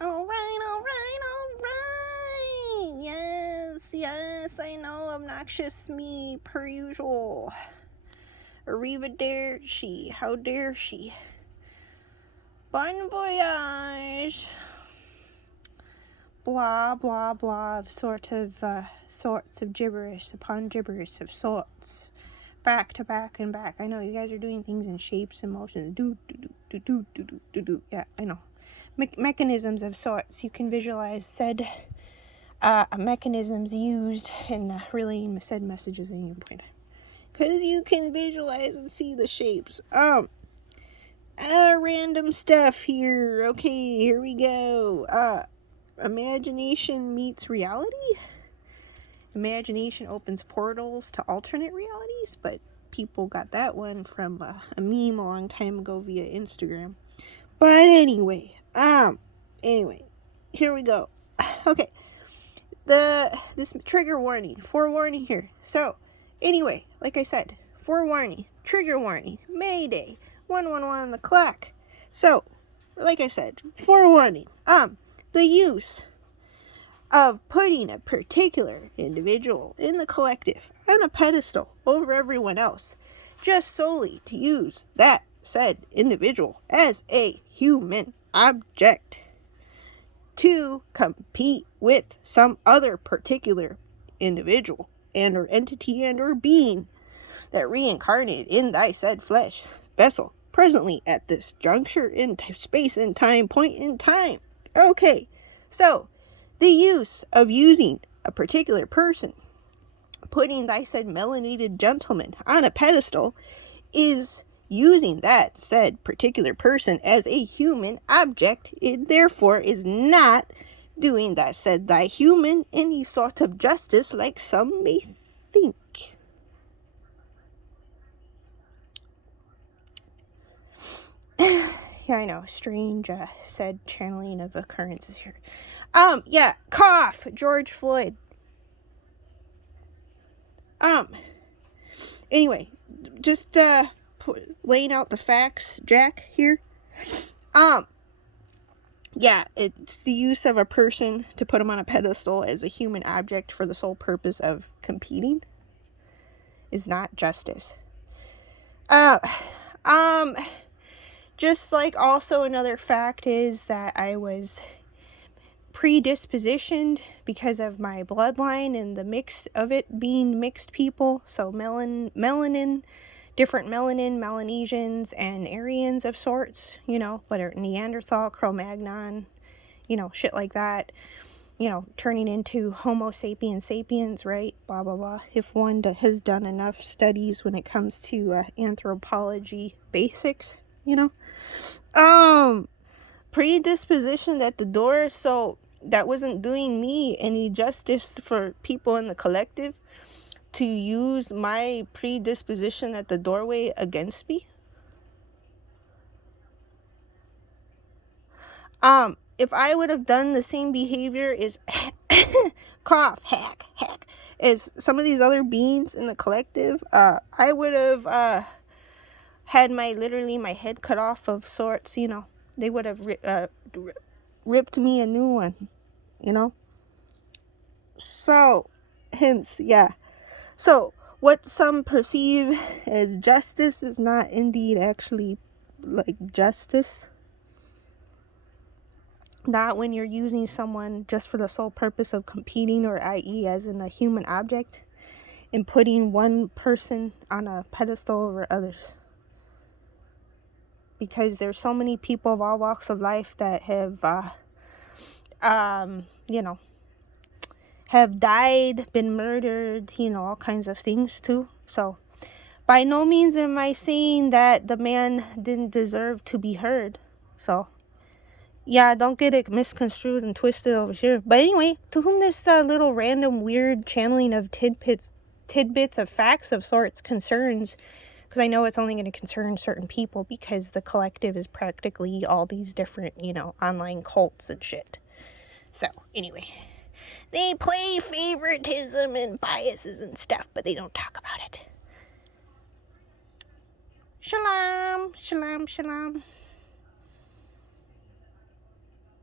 All right. Yes, I know, obnoxious me, per usual. Arrivederci, how dare she. Bon voyage. Blah, blah, blah, of sorts of gibberish upon gibberish of sorts. Back to back and back. I know you guys are doing things in shapes and motions. Do. Yeah, I know. Mechanisms of sorts. You can visualize said mechanisms used in relaying said messages in your brain. Because you can visualize and see the shapes. Random stuff here. Okay, here we go. Imagination meets reality. Imagination opens portals to alternate realities, but people got that one from a meme a long time ago via Instagram. But anyway, here we go. Okay, this trigger warning, forewarning here. So, anyway, like I said, forewarning, trigger warning, Mayday, 111 on the clock. So, like I said, forewarning. The use of putting a particular individual in the collective on a pedestal over everyone else, just solely to use that said individual as a human object to compete with some other particular individual and or entity and or being that reincarnated in thy said flesh vessel presently at this juncture in space and time, point in time. Okay, so the use of using a particular person, putting thy said melanated gentleman on a pedestal, is using that said particular person as a human object. It therefore is not doing that said thy human any sort of justice like some may think. Yeah, I know, strange said channeling of occurrences here. Cough, George Floyd. Anyway, just laying out the facts, Jack, here. Yeah, it's the use of a person to put him on a pedestal as a human object for the sole purpose of competing is not justice. Just like also another fact is that I was predispositioned because of my bloodline and the mix of it being mixed people. So melanin, different melanin, Melanesians and Aryans of sorts, whether Neanderthal, Cro-Magnon, shit like that, turning into Homo sapiens sapiens, right? Blah, blah, blah. If one has done enough studies when it comes to anthropology basics, predisposition at the door, so that wasn't doing me any justice for people in the collective to use my predisposition at the doorway against me. If I would have done the same behavior as cough, hack, as some of these other beings in the collective, I would have had my head cut off of sorts, They would have ripped me a new one, So, hence, yeah. So, what some perceive as justice is not indeed actually like justice. Not when you're using someone just for the sole purpose of competing, or i.e. as in a human object, and putting one person on a pedestal over others. Because there's so many people of all walks of life that have, have died, been murdered, all kinds of things too. So, by no means am I saying that the man didn't deserve to be heard. So, yeah, don't get it misconstrued and twisted over here. But anyway, to whom this little random weird channeling of tidbits of facts of sorts concerns, because I know it's only going to concern certain people because the collective is practically all these different, online cults and shit. So, anyway, they play favoritism and biases and stuff, but they don't talk about it. Shalom, shalom, shalom.